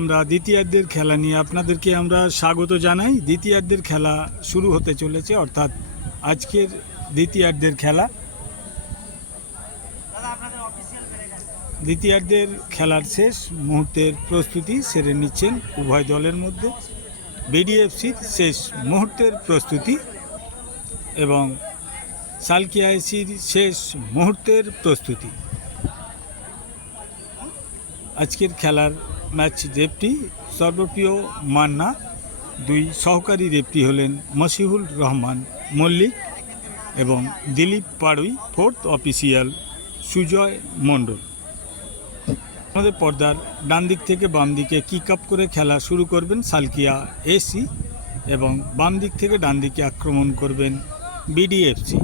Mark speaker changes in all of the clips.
Speaker 1: আমরা দ্বিতীয়ার্ধের খেলা নিয়ে আপনাদেরকে আমরা স্বাগত জানাই। দ্বিতীয়ার্ধের খেলা শুরু হতে চলেছে, অর্থাৎ আজকের দ্বিতীয়ার্ধের খেলা। দ্বিতীয়ার্ধের খেলার শেষ মুহূর্তের প্রস্তুতি সেরে নিচ্ছেন উভয় দলের মধ্যে। বিডিএফসির শেষ মুহূর্তের প্রস্তুতি এবং সালকিআইসির শেষ মুহূর্তের প্রস্তুতি। আজকের খেলার ম্যাচ রেফটি সর্বপ্রিয় মান্না, দুই সহকারী রেফটি হলেন মসিহুল রহমান মল্লিক এবং দিলীপ পাড়ুই, ফোর্থ অফিসিয়াল সুজয় মণ্ডল। আমাদের পর্দার ডান দিক থেকে বাম দিকে কিক আপ করে খেলা শুরু করবেন সালকিয়া এসি এবং বাম দিক থেকে ডান দিকে আক্রমণ করবেন বিডিএফসি।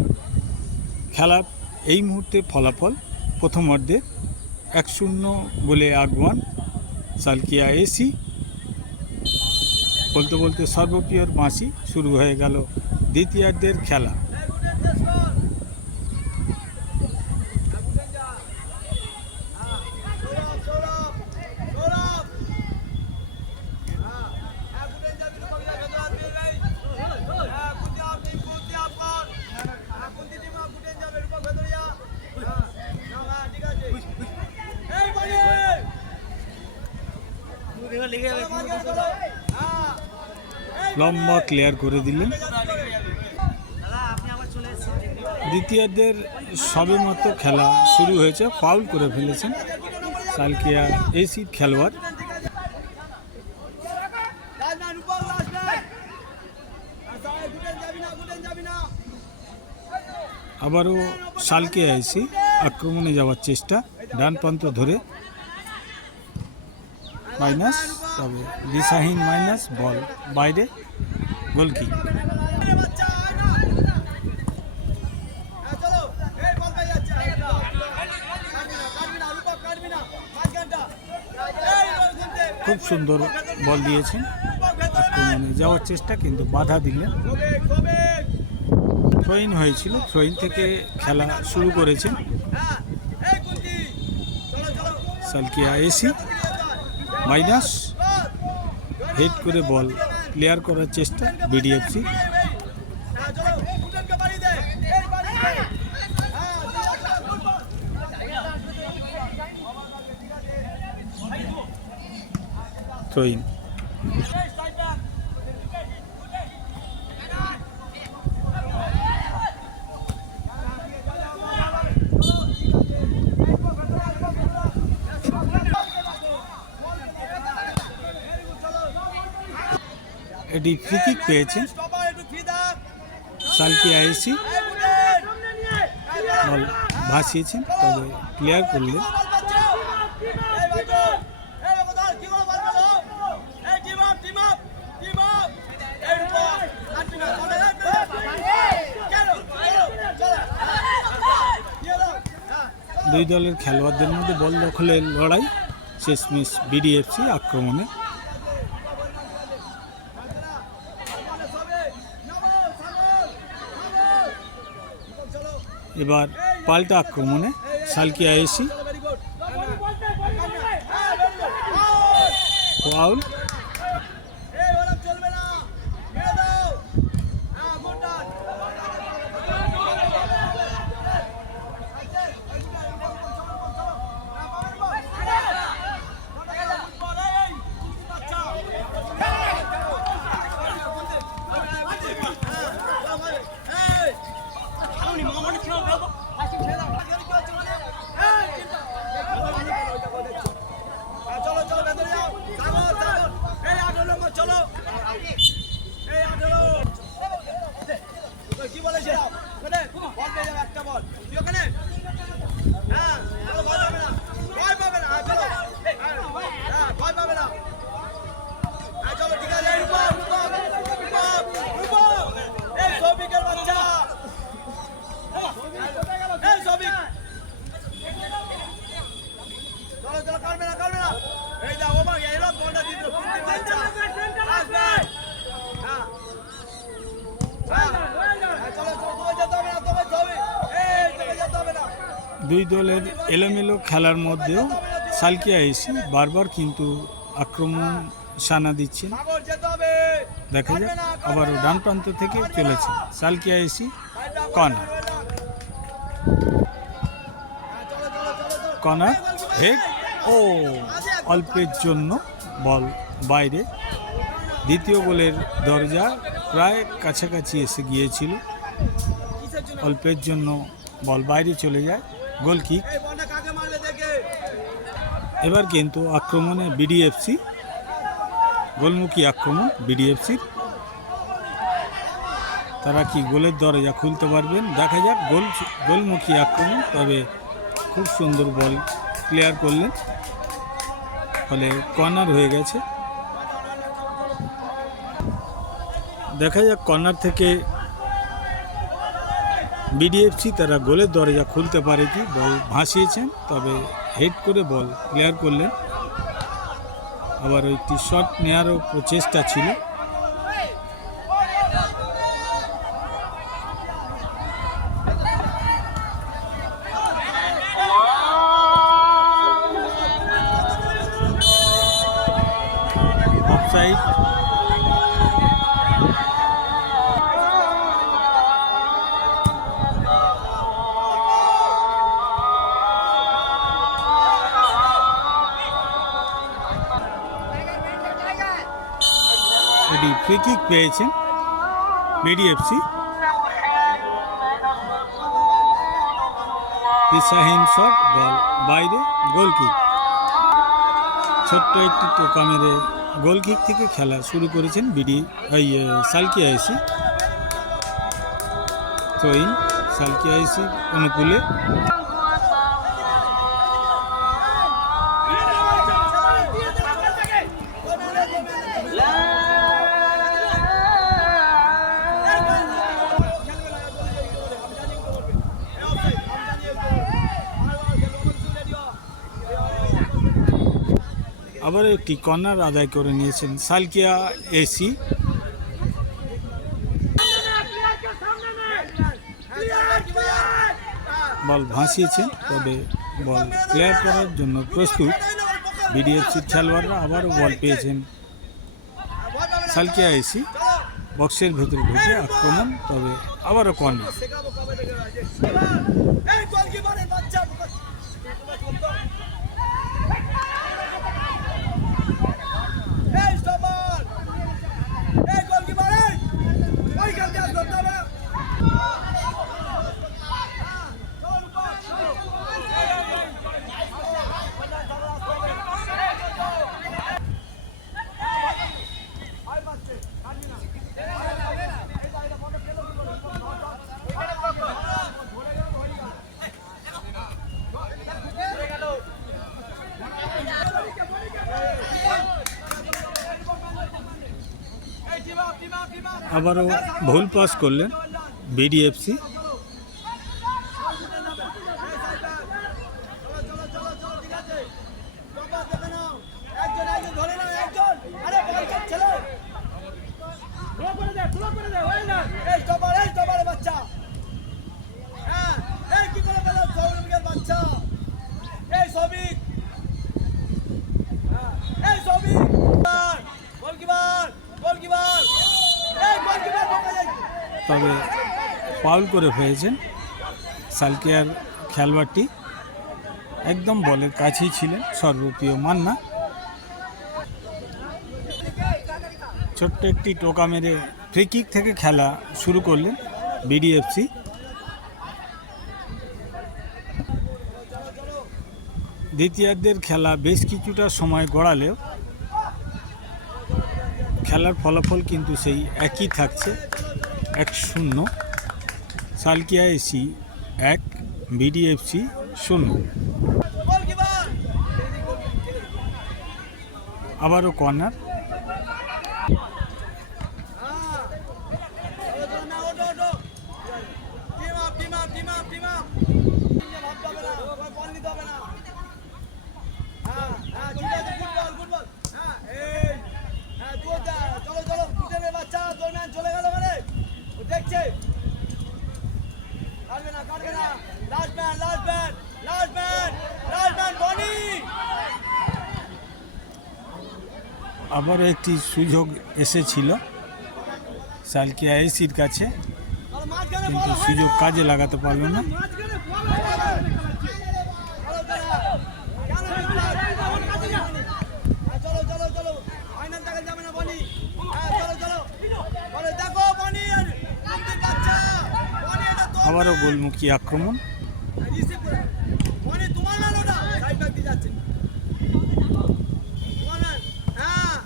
Speaker 1: খেলা এই মুহূর্তে ফলাফল প্রথম অর্ধে এক শূন্য গোলে আগুয়ান সালকিয়া এসি। বলতে বলতে সর্বপ্রিয়র বাঁশি শুরু হয়ে গেল দ্বিতীয়ার্ধের খেলা। লম্বা ক্লিয়ার করে দিলেন। দ্বিতীয়ার্ধের সবেমাত্র খেলা শুরু হয়েছে ফাউল করে ফেলেছেন সালকিয়া এসি খেলোয়াড়। আবারও সালকে এসি আক্রমণে যাওয়ার চেষ্টা ডান প্রান্ত ধরে মাইনাস, তবে দিশাহীন মাইনাস, বল বাইরে গোলকি খুব সুন্দর বল দিয়েছেন। আক্রমণে যাওয়ার চেষ্টা, কিন্তু বাধা দিলেন। থ্রোইন হয়েছিল, থ্রোইন থেকে খেলা শুরু করেছেন। সালকিয়া এসি। মাইনাস হেড করে বল ক্লিয়ার করার চেষ্টা BDFC. Throw in free kick Salkia AC ball ভাসিয়েছেন, তবে ক্লিয়ার করলে দুই দলের খেলোয়াড়দের মধ্যে বল দখলের লড়াই, শেষমেশ বিডিএফসি আক্রমণে। এবার পাল্টা আক্রমণে সালকিয়া এসি ফাউল
Speaker 2: চলো চলো ভেতরে যাও সাগর সাগর এই আঠারো নম্বর চলো এই আঠারো কি বলেছে ওখানে বল পেয়ে যাবে একটা বল তুই ওখানে হ্যাঁ চলো ভয় পাবে না ভয় পাবে না হ্যাঁ চলো হ্যাঁ ভয় পাবে না হ্যাঁ চলো ঠিক আছে এই রূপম রূপম রূপম রূপম এই সৌভিকের বাচ্চা এই সৌভিক চলো চলো কাটবে না কাটবে না এই যা ও মা এলো বলটা দিয়ে দিল কুন্তি বাচ্চা আসবে হ্যাঁ হ্যাঁ হ্যাঁ, চলো চলো তোমায় যেতে হবে না তোমায় যেতে হবে এই তোমায় যেতে হবে না
Speaker 1: দুই দলের এলোমেলো খেলার মধ্যেও সালকিয়া এসি বারবার কিন্তু আক্রমণ সানা দিচ্ছেন দেখা যাক, আবারও ডান প্রান্ত থেকে চলেছে সালকিয়া এসি
Speaker 2: চলো
Speaker 1: কর্নার হেড ও অল্পের জন্য বল বাইরে। দ্বিতীয় গোলের দরজা প্রায় কাছাকাছি এসে গিয়েছিল। অল্পের জন্য বল বাইরে চলে যায়। Goal kick. এবার কিন্তু আক্রমণে বিডিএফসি, গোলমুখী আক্রমণ বিডিএফসির। তারা কি গোলের দরজা খুলতে পারবেন? দেখা যাক, গোল, গোলমুখী আক্রমণ, তবে খুব সুন্দর বল ক্লিয়ার করলেন। ফলে কর্নার হয়ে গেছে। দেখা যাক, কর্নার থেকে বিডিএফসি তারা গোলের দরজা খুলতে পারে কি? বল ভাসিয়েছেন, তবে হেড করে বল ক্লিয়ার করলেন। আবার একটি শট নেওয়ারও প্রচেষ্টা ছিল। পেয়েছেন বিডিএফসি দিশাহীন শট বল বাইরে, গোল কিক। ছোট্ট একটি টোকা মেরে থেকে খেলা শুরু করেছেন বিডি এই সালকিয়া এসি এই সালকিয়া এসি অনুকূলে আবার একটি কর্নার আদায় করে নিয়েছেন? সালকিয়া এসি বল ভাসিয়েছেন তবে বল ক্লিয়ার করার জন্য প্রস্তুত। বিডিএফসির খেলোয়াড়রা আবারও বল পেয়েছেন। সালকিয়া এসি বক্সের ভেতরে ঢুকে আক্রমণ, তবে আবারও কর্নার
Speaker 2: শেখাবো কবে থেকে আছে এই গোলকিপারের বাচ্চা এই স্টপার এই গোলকিপার এই ওইখান দিয়ে ধরতে হবে না। এই team up team up team up
Speaker 1: আবারও ভুল পাস করলেন বিডিএফসি।
Speaker 2: করে দে করে চলো ঠিক আছে বাবা দেখে নাও একজন একজন ধরে নাও একজন আরে বলটা ছেলে ফলো করে দে ফলো করে দে হয়ে না এই স্টপার এই স্টপার বাচ্চা হ্যাঁ এই কি করে পেল সৌরভের বাচ্চা এই সবিক হ্যাঁ এই সবিক গোলকিপার গোলকিপার এই গোলকিপার ঢোকা যায়
Speaker 1: তবে ফাউল করে ফেলেছেন সালকিয়ার খেলোয়াড়টি। একদম বলের কাছেই ছিলেন, সর্বপ্রিয় মান্না। ছোট্ট একটি টোকা মেরে ফ্রি কিক থেকে খেলা শুরু করলেন বিডিএফসি দ্বিতীয়ার্ধের খেলা বেশ কিছুটা সময় গড়ালেও খেলার ফলাফল কিন্তু সেই একই থাকছে, এক শূন্য। সালকিয়া এসি এক বিডিএফসি শূন্য। আবারও কর্নার
Speaker 2: হ্যাঁ চলো চলো না ওঠো ওঠো team up team up team up team up ভাবতে হবে না ওই বল নিতে হবে না হ্যাঁ হ্যাঁ ঠিক আছে ফুটবল ফুটবল হ্যাঁ এই হ্যাঁ তুই যা চলো চলো কুটেনের বাচ্চা দরমিয়ান চলে গেল মানে ও দেখছে কাটবে না কাটবে না বনি।
Speaker 1: আবারও একটি সুযোগ এসেছিল সালকিয়া এসির কাছে কিন্তু সুযোগ কাজে লাগাতে পারল না।
Speaker 2: মাঝখানে বল হয় না। চলো, চলো। হ্যাঁ, চলো, চলো, চলো। ফাইনাল দেখা যাবে না, বনি। হ্যাঁ, চলো, চলো। বলো, দেখো, বনি আর কুন্তির বাচ্চা। বনি, এটা তোর
Speaker 1: আবারও
Speaker 2: না।
Speaker 1: গোলমুখী আক্রমণ
Speaker 2: রিসিভ করে। বনি, তোমার ম্যান ওটা। সাইড ব্যাক দিয়ে যাচ্ছে। তোমার ম্যান। হ্যাঁ।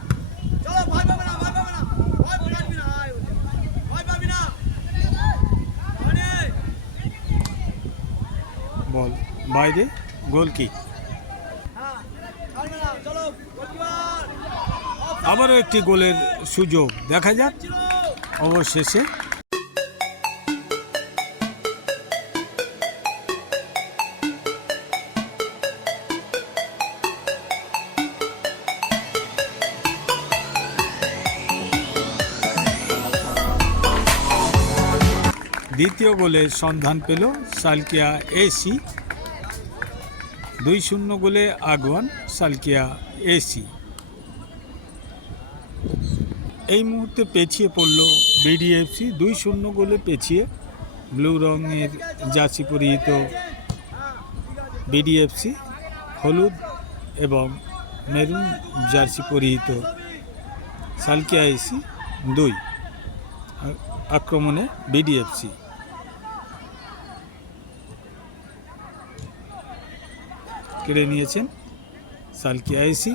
Speaker 2: চলো, ভয় পাবে না, ভয় পাবে না। ভয় পাবি না। আয়, ওঠে। ভয় পাবি না। বনি।
Speaker 1: বল বাইরে গোল কিক
Speaker 2: ছাড়বে না। চলো, গোলকিপার। Offside
Speaker 1: আবারও একটি গোলের সুযোগ দেখা যাক অবশেষে দ্বিতীয় গোলের সন্ধান পেল সালকিয়া এসি দুই শূন্য গোলে আগুয়ান, সালকিয়া এসি। এই মুহূর্তে পেছিয়ে পড়ল বিডিএফসি, দুই শূন্য গোলে পেছিয়ে ব্লু রঙের জার্সি পরিহিত বিডিএফসি, হলুদ এবং মেরুন জার্সি পরিহিত সালকিয়া এসি দুই আক্রমণে বিডিএফসি। কেড়ে নিয়েছেন সালকি এসি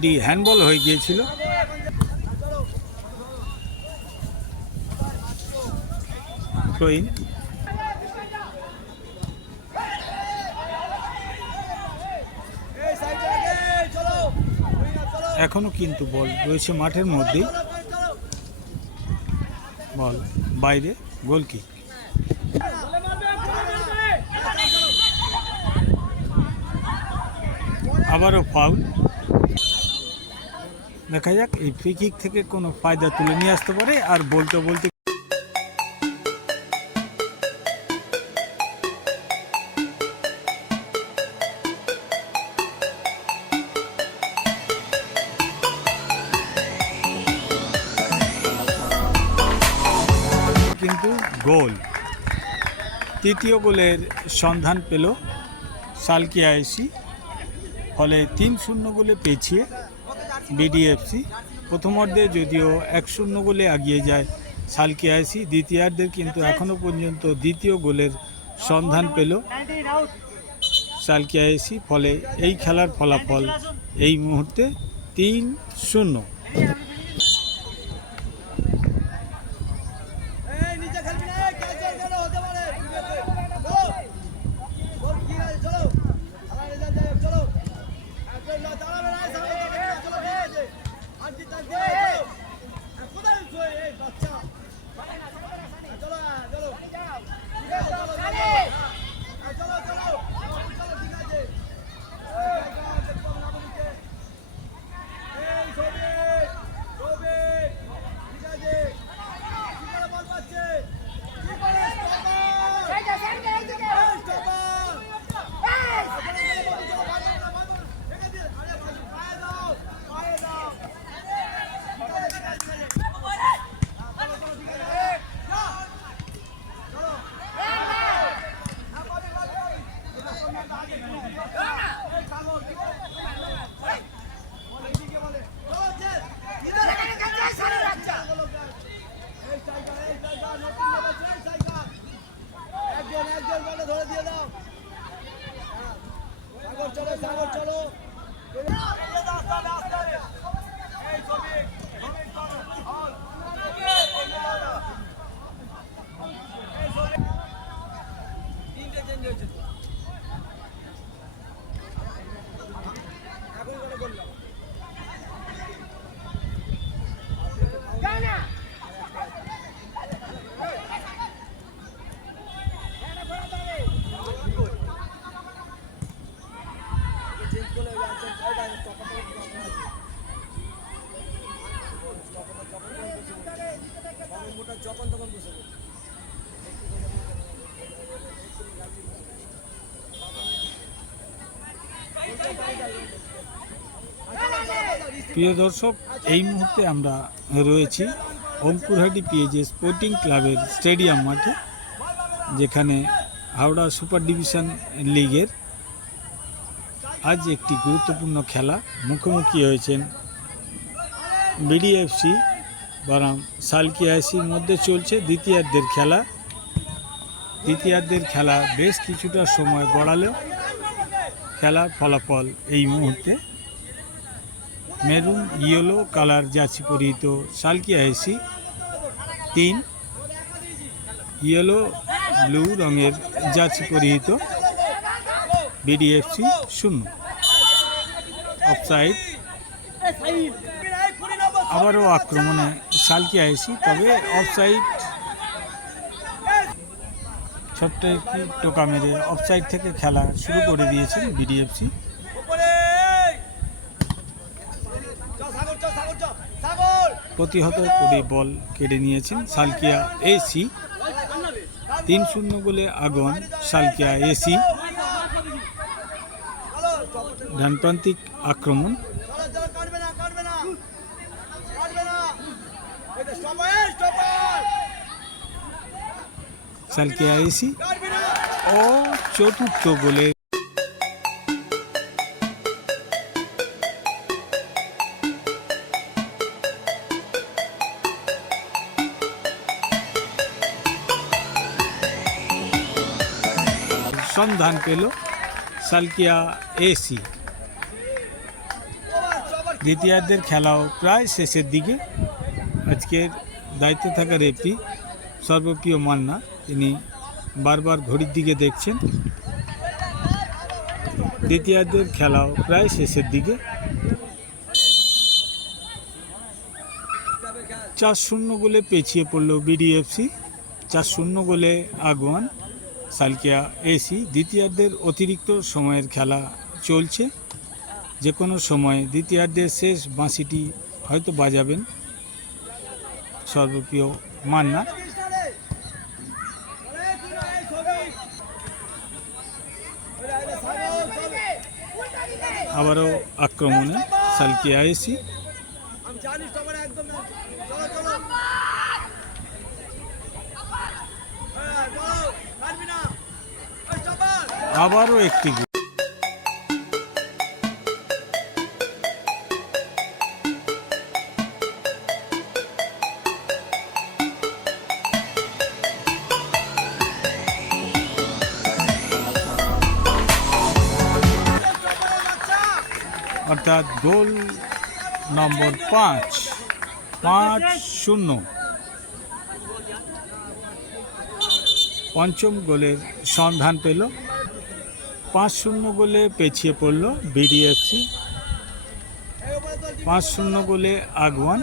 Speaker 1: এটি হ্যান্ডবল হয়ে গিয়েছিল। এখনও কিন্তু বল রয়েছে মাঠের মধ্যেই। বল, বাইরে, গোল কিক। আবারও ফাউল দেখা যাক, এই ফ্রি কিক থেকে কোনো ফায়দা তুলে নিয়ে আসতে পারে, আর বলতে বলতে কিন্তু গোল। তৃতীয় গোলের সন্ধান পেল সালকিয়া এসি ফলে তিন শূন্য গোলে পেছিয়ে বিডিএফসি প্রথমার্ধে যদিও এক শূন্য গোলে এগিয়ে যায় সালকি আইসি। দ্বিতীয়ার্ধে কিন্তু এখনও পর্যন্ত দ্বিতীয় গোলের সন্ধান পেল সালকি আইসি। ফলে এই খেলার ফলাফল এই মুহূর্তে তিন শূন্য। প্রিয় দর্শক, এই মুহূর্তে আমরা রয়েছি অঙ্কুরহাটি পিএজে স্পোর্টিং ক্লাবের স্টেডিয়াম মাঠে, যেখানে হাওড়া সুপার ডিভিশন লিগের আজ একটি গুরুত্বপূর্ণ খেলা। মুখোমুখি হয়েছেন বিডিএফসি বনাম। সালকিয়াসির মধ্যে চলছে দ্বিতীয়ার্ধের খেলা। দ্বিতীয়ার্ধের খেলা বেশ কিছুটা সময় গড়ালেও খেলার ফলাফল এই মুহূর্তে মেরুন, ইয়েলো কালার জার্সি পরিহিত সালকিয়া এসি তিন। ইয়েলো, ব্লু রঙের জার্সি পরিহিত বিডিএফসি শূন্য। অফসাইড আবারও আক্রমণে সালকিয়া এসি তবে অফসাইড ছোট্ট একটি টোকা মেরে অফসাইড থেকে খেলা শুরু করে দিয়েছেন বিডিএফসি প্রতিহত করে বল কেড়ে নিয়েছেন সালকিয়া এসি। তিন শূন্য গোলে আগুন সালকিয়া এসি
Speaker 2: চলো চল
Speaker 1: ডানপ্রান্তিক আক্রমণ
Speaker 2: চলো চলো কাটবে না কাটবে না কাটবে না এই তো স্টপার স্টপার
Speaker 1: সালকিয়া এসি
Speaker 2: কাটবে না
Speaker 1: ও চতুর্থ গোলে। সন্ধান পেল সালকিয়া এসি। দ্বিতীয়ার্ধের খেলাও প্রায় শেষের দিকে। আজকের দায়িত্বে থাকা রেফরি সর্বপ্রিয় মান্না, তিনি বারবার ঘড়ির দিকে দেখছেন। দ্বিতীয়ার্ধের খেলাও প্রায় শেষের দিকে। চার শূন্য গোলে পেছিয়ে পড়ল বিডিএফসি, চার শূন্য গোলে আগুয়ান, সালকিয়া এসি। দ্বিতীয়ার্ধের অতিরিক্ত সময়ের খেলা চলছে। যে কোনো সময় দ্বিতীয়ার্ধের শেষ বাঁশিটি হয়তো বাজাবেন। সর্বপ্রিয় মান্না। আবারও আক্রমণে সালকিয়া এসি
Speaker 2: আমি জানি
Speaker 1: অর্থাৎ গোল নম্বর পাঁচ পাঁচ শূন্য। পঞ্চম গোলের সন্ধান পেল। পাঁচ শূন্য গোলে পেছিয়ে পড়ল বিডিএফসি। পাঁচ শূন্য গোলে আগুয়ান।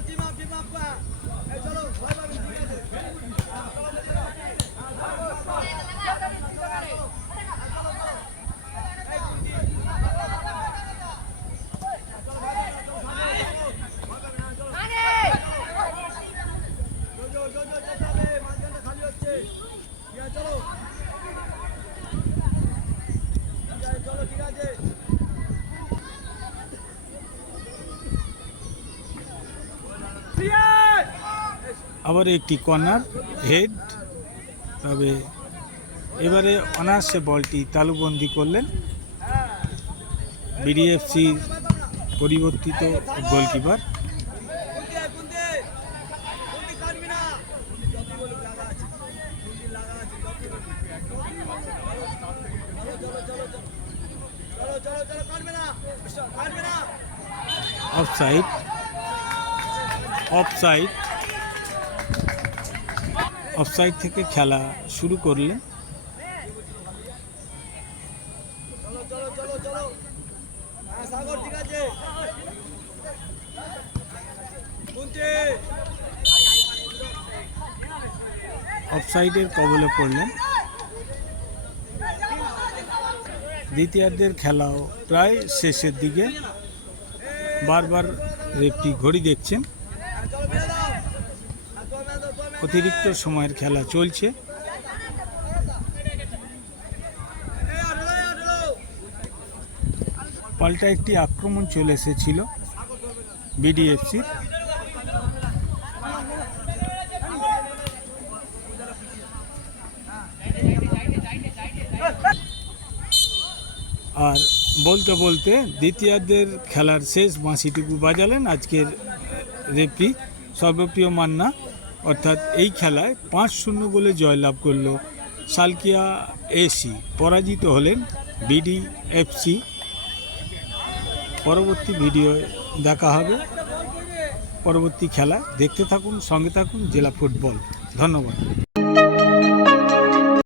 Speaker 1: আবার একটি কর্নার হেড তবে এবারে অনায়াসে বলটি তালুবন্দি করলেন। বিডিএফসির পরিবর্তিত গোলকিপার
Speaker 2: কুন্দি কুন্দি কুন্দি কাটবি না যত বলুক লাগা আছে কুন্দি লাগা আছে যত বলুক চলো চলো চলো চলো চলো চলো চলো কাটবে না কাটবে না
Speaker 1: অফসাইড অফসাইড অফসাইড থেকে খেলা শুরু
Speaker 2: করলে
Speaker 1: অফসাইডের কবলে পড়লেন। দ্বিতীয়ার্ধের খেলাও প্রায় শেষের দিকে। বারবার রেফটি ঘড়ি দেখছেন। অতিরিক্ত সময়ের খেলা চলছে। পাল্টা একটি আক্রমণ চলে এসেছিল বিডিএফসির। আর বলতে বলতে দ্বিতীয়ার্ধের খেলার শেষ বাঁশিটুকু বাজালেন আজকের রেফরি সর্বপ্রিয় মান্না। অর্থাৎ এই খেলায় পাঁচ শূন্য গোলে জয়লাভ করল সালকিয়া এসি পরাজিত হলেন বিডিএফসি পরবর্তী ভিডিও দেখা হবে। পরবর্তী খেলা দেখতে থাকুন, সঙ্গে থাকুন জেলা ফুটবল। ধন্যবাদ।